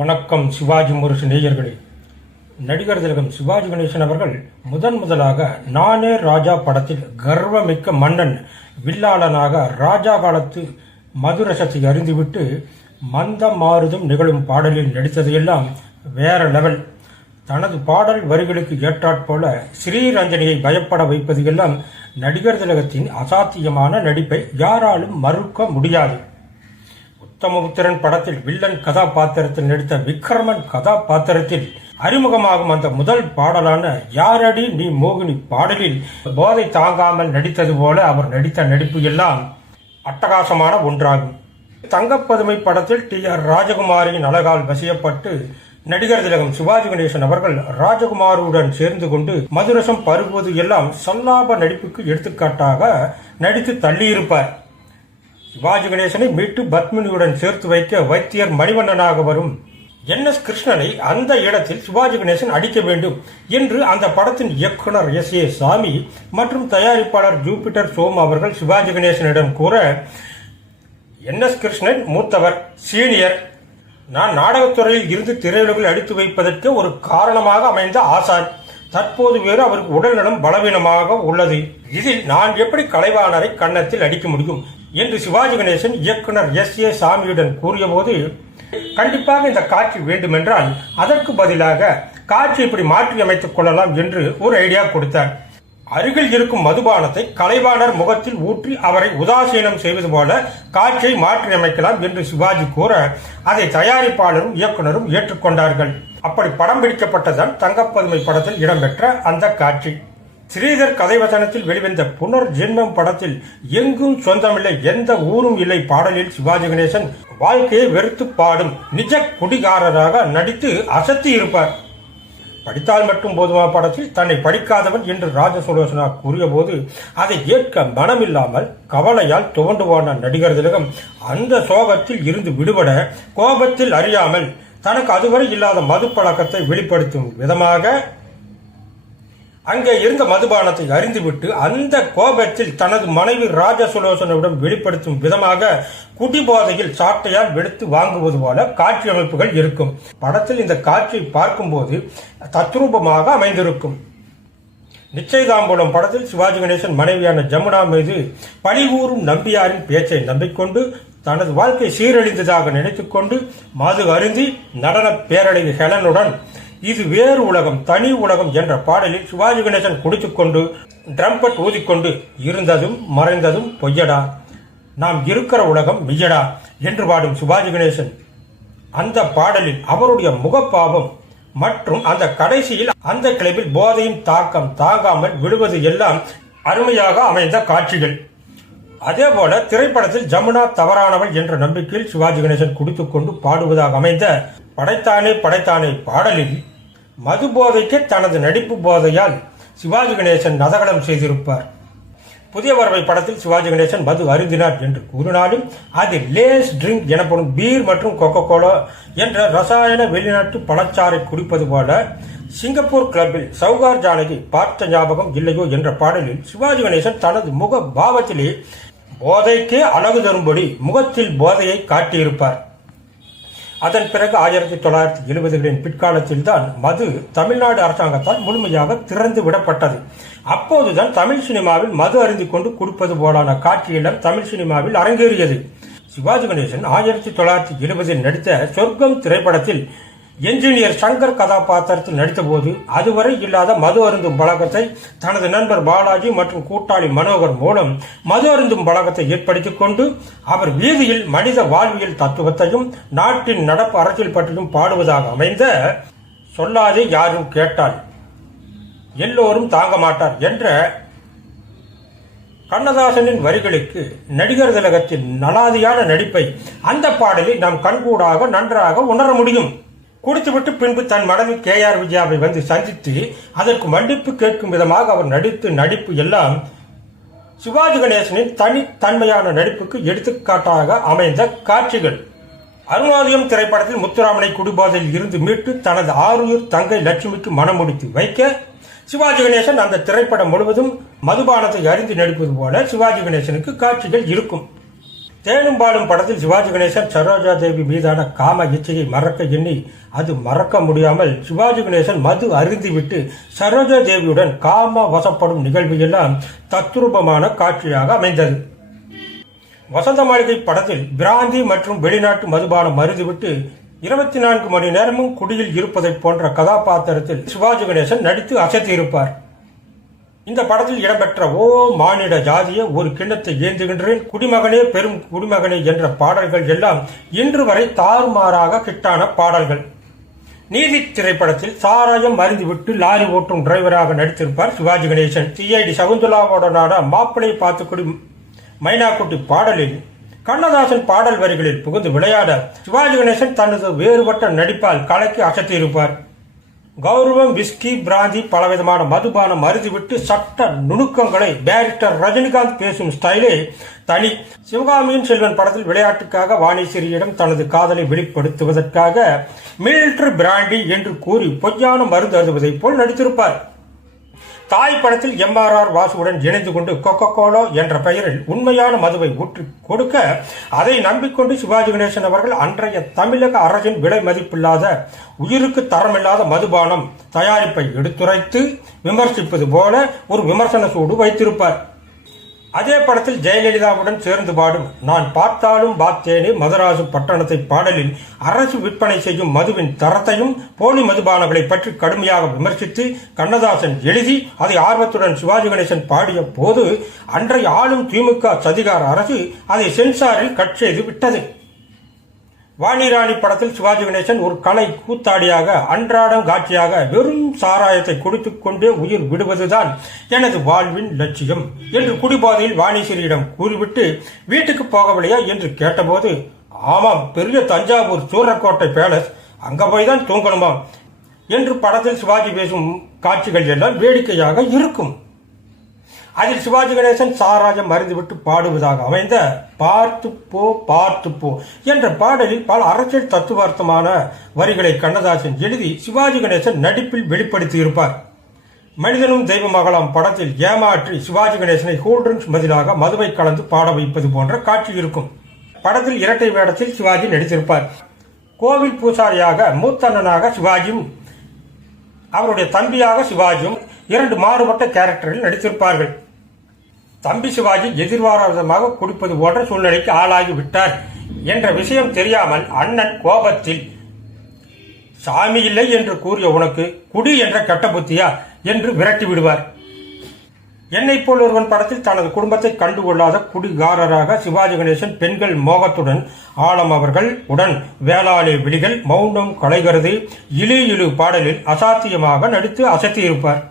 வணக்கம் சிவாஜி முரசு நேயர்களே. நடிகர் திலகம் சிவாஜி கணேசன் அவர்கள் முதன் முதலாக நானே ராஜா படத்தில் கர்வமிக்க மன்னன் வில்லாளனாக ராஜா காலத்து மதுரசத்தை அறிந்துவிட்டு மந்த மாறுதும் நிகழும் பாடலில் நடித்ததையெல்லாம் வேற லெவல். தனது பாடல் வரிகளுக்கு ஏற்றாற்போல ஸ்ரீரஞ்சனியை பயப்பட வைப்பது எல்லாம் நடிகர் திலகத்தின் அசாத்தியமான நடிப்பை யாராலும் மறுக்க முடியாது. உத்தமபுத்திரன் படத்தில் வில்லன் கதாபாத்திரத்தில் நடித்த விக்ரமன் கதாபாத்திரத்தில் அறிமுகமாகும் அந்த முதல் பாடலான யாரடி நீ மோகினி பாடலில் போதை தாங்காமல் நடித்தது போல அவர் நடித்த நடிப்பு எல்லாம் அட்டகாசமான ஒன்றாகும். தங்கப்பதுமை படத்தில் டி ஆர் ராஜகுமாரியின் அழகால் வசியப்பட்டு நடிகர் திலகம் சிவாஜி கணேசன் அவர்கள் ராஜகுமாருடன் சேர்ந்து கொண்டு மதுரசம் பருகுவது எல்லாம் சல்லாப நடிப்புக்கு எடுத்துக்காட்டாக நடித்து தள்ளியிருப்பார். சிவாஜி கணேசனை மீட்டு பத்மினியுடன் சேர்த்து வைக்க வைத்தியர் மணிவண்ணனாக வரும் என் எஸ் கிருஷ்ணனை அந்த இடத்தில் சிவாஜி கணேசன் அடிக்க வேண்டும் என்று அந்த படத்தின் இயக்குனர் எஸ் ஏ சாமி மற்றும் தயாரிப்பாளர் ஜூபிட்டர் சோம் அவர்கள் சிவாஜி கணேசனிடம் கூற என் எஸ் கிருஷ்ணன் மூத்தவர் சீனியர். நான் நாடகத்துறையில் இருந்து திரையுலகில் அடித்து வைப்பதற்கு ஒரு காரணமாக அமைந்த ஆசான். தற்போது வேறு அவருக்கு உடல்நலம் பலவீனமாக உள்ளது. இதில் நான் எப்படி கலைவாணரை கன்னத்தில் அடிக்க முடியும்? என்று சிவாஜி கணேசன் இயக்குனர் எஸ் ஏ சாமியுடன் கூறியபோது கண்டிப்பாக இந்த காட்சி வேண்டுமென்றால் அதற்கு பதிலாக காட்சி இப்படி மாற்றி அமைத்துக் கொள்ளலாம் என்று ஒரு ஐடியா கொடுத்தார். அருகில் இருக்கும் மதுபானத்தை கலைவாணர் முகத்தில் ஊற்றி அவரை உதாசீனம் செய்வது போல காட்சியை மாற்றி அமைக்கலாம் என்று சிவாஜி கூற அதை தயாரிப்பாளரும் இயக்குனரும் ஏற்றுக்கொண்டார்கள். அப்படி படம் பிடிக்கப்பட்டதான் தங்கப்பதுமை படத்தில் இடம்பெற்ற அந்த காட்சி. ஸ்ரீதர் கதைவசனத்தில் வெளிவந்த புனர் ஜென்மம் படத்தில் எங்கும் சொந்தமில்லை எந்த ஊரும் இல்லை பாடலில் சிவாஜி கணேசன் வாழ்க்கையை வெறுத்து பாடும் நிஜ குடிகாரராக நடித்து அசத்தி இருப்பார். படித்தால் மட்டும் போதுமா படத்தில்? தன்னை படிக்காதவன் என்று ராஜசுலோசனா கூறியபோது அதை ஏற்க மனமில்லாமல் கவலையால் துவண்டு போன நடிகர் திலகம் அந்த சோகத்தில் இருந்து விடுபட கோபத்தில் அறியாமல் தனக்கு அதுவரை இல்லாத மது பழக்கத்தை வெளிப்படுத்தும் விதமாக அங்கே இருந்த மதுபானத்தை அறிந்துவிட்டு அந்த கோபத்தில் தனது மனைவி ராஜசுலோசனவிடம் வெளிப்படுத்தும் விதமாக குடிபோதையில் சாட்டையால் வெடித்து வாங்குவது போல காட்சி அமைப்புகள் இருக்கும். படத்தில் இந்த காட்சியை பார்க்கும்போது தத்ரூபமாக அமைந்திருக்கும். நிச்சயதாம்பூலம் படத்தில் சிவாஜி கணேசன் மனைவியான ஜமுனா மீது பழிவூறும் நம்பியாரின் பேச்சை நம்பிக்கொண்டு தனது வாழ்க்கை சீரழிந்ததாக நினைத்துக்கொண்டு மது அருந்தி நடன பேரழகி ஹெலனுடன் இது வேறு உலகம் தனி உலகம் என்ற பாடலில் சிவாஜி கணேசன் குடித்துக்கொண்டு ட்ரம்பட் ஊதிக்கொண்டு இருந்ததும் மறைந்ததும் பொய்யடா. நாம் இருக்கிற உலகம் மெய்யடா என்று பாடும் சிவாஜி கணேசன். அந்த பாடலில் அவருடைய முகப்பாவம் மற்றும் அந்த கடைசியில் அந்த கிளப்பில் போதையின் தாக்கம் தாங்காமல் விடுவது எல்லாம் அருமையாக அமைந்த காட்சிகள். அதே போல திரைப்படத்தில் ஜமுனா தவறானவள் என்ற நம்பிக்கையில் சிவாஜி கணேசன் குடித்துக்கொண்டு பாடுவதாக அமைந்த படைத்தானே படைத்தானே பாடலில் மது போதைக்கு தனது நடிப்பு போதையால் சிவாஜி கணேசன் நதகடம் செய்திருப்பார். புதிய வரவை படத்தில் சிவாஜி கணேசன் மது அருந்தினார் என்று கூறினாலும் அது லேஸ் ட்ரிங்க் எனப்படும் பீர் மற்றும் கொக்கோ கோலா என்ற ரசாயன வெளிநாட்டு பழச்சாறை குடிப்பது போல சிங்கப்பூர் கிளப்பில் சவுகார் ஜானகி பார்த்த ஞாபகம் இல்லையோ என்ற பாடலில் சிவாஜி கணேசன் தனது முக பாவத்திலே போதைக்கே அழகு தரும்படி முகத்தில் போதையை காட்டியிருப்பார். அதன் பிறகு ஆயிரத்தி தொள்ளாயிரத்தி எழுபதுகளின் பிற்காலத்தில் தான் மது தமிழ்நாடு அரசாங்கத்தால் முழுமையாக திறந்து விடப்பட்டது. அப்போதுதான் தமிழ் சினிமாவில் மது அருந்தி கொண்டு கொடுப்பது போலான காட்சியெல்லாம் தமிழ் சினிமாவில் அரங்கேறியது. சிவாஜி கணேசன் ஆயிரத்தி தொள்ளாயிரத்தி எழுபதில் நடித்த சொர்க்கம் திரைப்படத்தில் என்ஜினியர் சங்கர் கதாபாத்திரத்தில் நடித்தபோது அதுவரை இல்லாத மது அருந்தும் பழக்கத்தை தனது நண்பர் பாலாஜி மற்றும் கூட்டாளி மனோகர் மூலம் மது அருந்தும் பழக்கத்தை ஏற்படுத்திக் கொண்டு அவர் வீதியில் மனித வாழ்வியல் தத்துவத்தையும் நாட்டின் நடப்பு அரசியல் பற்றியும் பாடுவதாக அமைந்த சொல்லாதே யாரும் கேட்டால் எல்லோரும் தாங்க மாட்டார் என்ற கண்ணதாசனின் வரிகளுக்கு நடிகர் திலகத்தின் நலாதியான நடிப்பை அந்த பாடலில் நாம் கண்கூடாக நன்றாக உணர முடியும். குடித்துவிட்டு பின்பு தன் மனைவி கே ஆர் விஜயாவை வந்து சந்தித்து அதற்கு மன்னிப்பு கேட்கும் விதமாக அவர் நடித்து நடிப்பு எல்லாம் சிவாஜி கணேசனின் தனித்தன்மையான நடிப்புக்கு எடுத்துக்காட்டாக அமைந்த காட்சிகள். அருணாலயம் திரைப்படத்தில் முத்துராமனை குடிபோதையில் இருந்து மீட்டு தனது ஆறுயிர் தங்கை லட்சுமிக்கு மனமுடித்து வைக்க சிவாஜி கணேசன் அந்த திரைப்படம் முழுவதும் மதுபானத்தை அறிந்து நடிப்பது போல சிவாஜி கணேசனுக்கு காட்சிகள் இருக்கும். தேனும் பாலும் படத்தில் சிவாஜி கணேசன் சரோஜா தேவி மீதான காம இச்சையை மறக்க எண்ணி அது மறக்க முடியாமல் சிவாஜி கணேசன் மது அருந்திவிட்டு சரோஜா தேவியுடன் காம வசப்படும் நிகழ்வு எல்லாம் தத்ரூபமான காட்சியாக அமைந்தது. வசந்த மாளிகை படத்தில் பிராந்தி மற்றும் வெளிநாட்டு மதுபானம் மருந்துவிட்டு இருபத்தி நான்கு மணி நேரமும் குடியில் இருப்பதைப் போன்ற கதாபாத்திரத்தில் சிவாஜி கணேசன் நடித்து அசத்தியிருப்பார். இந்த படத்தில் இடம்பெற்ற ஓ மானிட ஜாதிய ஒரு கிண்ணத்தை ஏந்துகின்றேன். குடிமகனே பெரும் குடிமகனே என்ற பாடல்கள் எல்லாம் இன்று வரை தாறுமாறாக கிட்டான பாடல்கள். நீதி திரைப்படத்தில் சாராயம் மறிந்துவிட்டு லாரி ஓட்டும் டிரைவராக நடித்திருப்பார் Sivaji Ganesan. C I D சகுந்தலாவுடனான மாப்பிளை பார்த்துக்குடி மைனாக்குட்டி பாடலில் கண்ணதாசன் பாடல் வரிகளில் புகுந்து விளையாட சிவாஜி கணேசன் தனது வேறுபட்ட நடிப்பால் கலைக்கு அசத்தியிருப்பார். கௌரவம் விஸ்கி பிராந்தி பலவிதமான மதுபானம் அருதிவிட்டு சட்ட நுணுக்கங்களை பேரிஸ்டர் ரஜினிகாந்த் பேசும் ஸ்டைலே தனி சிவகாமியின் செல்வன் படத்தில் விளையாட்டுக்காக வாணிசிறியிடம் தனது காதலை வெளிப்படுத்துவதற்காக மில்ட்ரி பிராண்டி என்று கூறி பொய்யான மருந்து அருந்துவதைப் போல் நடித்திருப்பார். தாய் படத்தில் எம்ஆர்ஆர் வாசுவுடன் இணைந்து கொண்டு கொக்கோ கோலோ என்ற பெயரில் உண்மையான மதுவை ஊற்றி கொடுக்க அதை நம்பிக்கொண்டு சிவாஜி கணேசன் அவர்கள் அன்றைய தமிழக அரசின் விலை மதிப்பில்லாத உயிருக்கு தரமில்லாத மதுபானம் தயாரிப்பை எடுத்துரைத்து விமர்சிப்பது போல ஒரு விமர்சன சூடு வைத்திருப்பார். அதே படத்தில் ஜெயலலிதாவுடன் சேர்ந்து பாடும் நான் பார்த்தாலும் பார்த்தேனே மதராசு பட்டணத்தை பாடலில் அரசு விற்பனை செய்யும் மதுவின் தரத்தையும் போலி மதுபானங்களை பற்றி கடுமையாக விமர்சித்து கண்ணதாசன் எழுதி அதை ஆர்வத்துடன் சிவாஜி கணேசன் பாடிய போது அன்றைய ஆளும் திமுக சதிகார அரசு அதை சென்சாரில் கட் செய்து விட்டது. வாணிராணி படத்தில் சிவாஜி கணேசன் ஒரு கலை கூத்தாடியாக அன்றாடம் காட்சியாக வெறும் சாராயத்தை கொடுத்து கொண்டே உயிர் விடுவதுதான் எனது வாழ்வின் லட்சியம் என்று குடிபாதையில் வாணிசிறியிடம் கூறிவிட்டு வீட்டுக்கு போகவில்லையா? என்று கேட்டபோது ஆமாம் பெரிய தஞ்சாவூர் சூரக்கோட்டை பேலஸ். அங்க போய் தான் தூங்கணுமா என்று படத்தில் சிவாஜி பேசும் காட்சிகள் எல்லாம் வேடிக்கையாக இருக்கும். அதில் சிவாஜி கணேசன் சாராஜம் மறைந்துவிட்டு பாடுவதாக அமைந்த பார்த்து போ பார்த்து போ என்ற பாடலில் பல அரசியல் தத்துவார்த்தமான வரிகளை கண்ணதாசன் எழுதி சிவாஜி கணேசன் நடிப்பில் வெளிப்படுத்தி இருப்பார் மனிதனும் தெய்வமாகலாம் படத்தில் ஏமாற்றி சிவாஜி கணேசனை கூல்ட்ரிங்க்ஸ் பதிலாக மதுவை கலந்து பாட வைப்பது போன்ற காட்சி இருக்கும். படத்தில் இரட்டை வேடத்தில் சிவாஜி நடித்திருப்பார். கோவில் பூசாரியாக மூத்தண்ணனாக சிவாஜியும் அவருடைய தம்பியாக சிவாஜியும் இரண்டு மாறுபட்ட கேரக்டரில் நடித்திருப்பார்கள். தம்பி சிவாஜி எதிர்பாராத விதமாக குடிப்பது போன்ற சூழ்நிலைக்கு ஆளாகி விட்டார் என்ற விஷயம் தெரியாமல் அண்ணன் கோபத்தில் சாமி இல்லை என்று கூறிய உனக்கு குடி என்ற கெட்ட புத்தியா? என்று விரட்டி விடுவார். என்னை போல் ஒருவன் படத்தில் தனது குடும்பத்தை கண்டுகொள்ளாத குடிகாரராக சிவாஜி கணேசன் பெண்கள் மோகத்துடன் ஆலம் அவர்கள் உடன் வேளாளி விழிகள் மௌனம் கலைகிறது இழு இழு பாடலில் அசாத்தியமாக நடித்து அசத்தியிருப்பார்.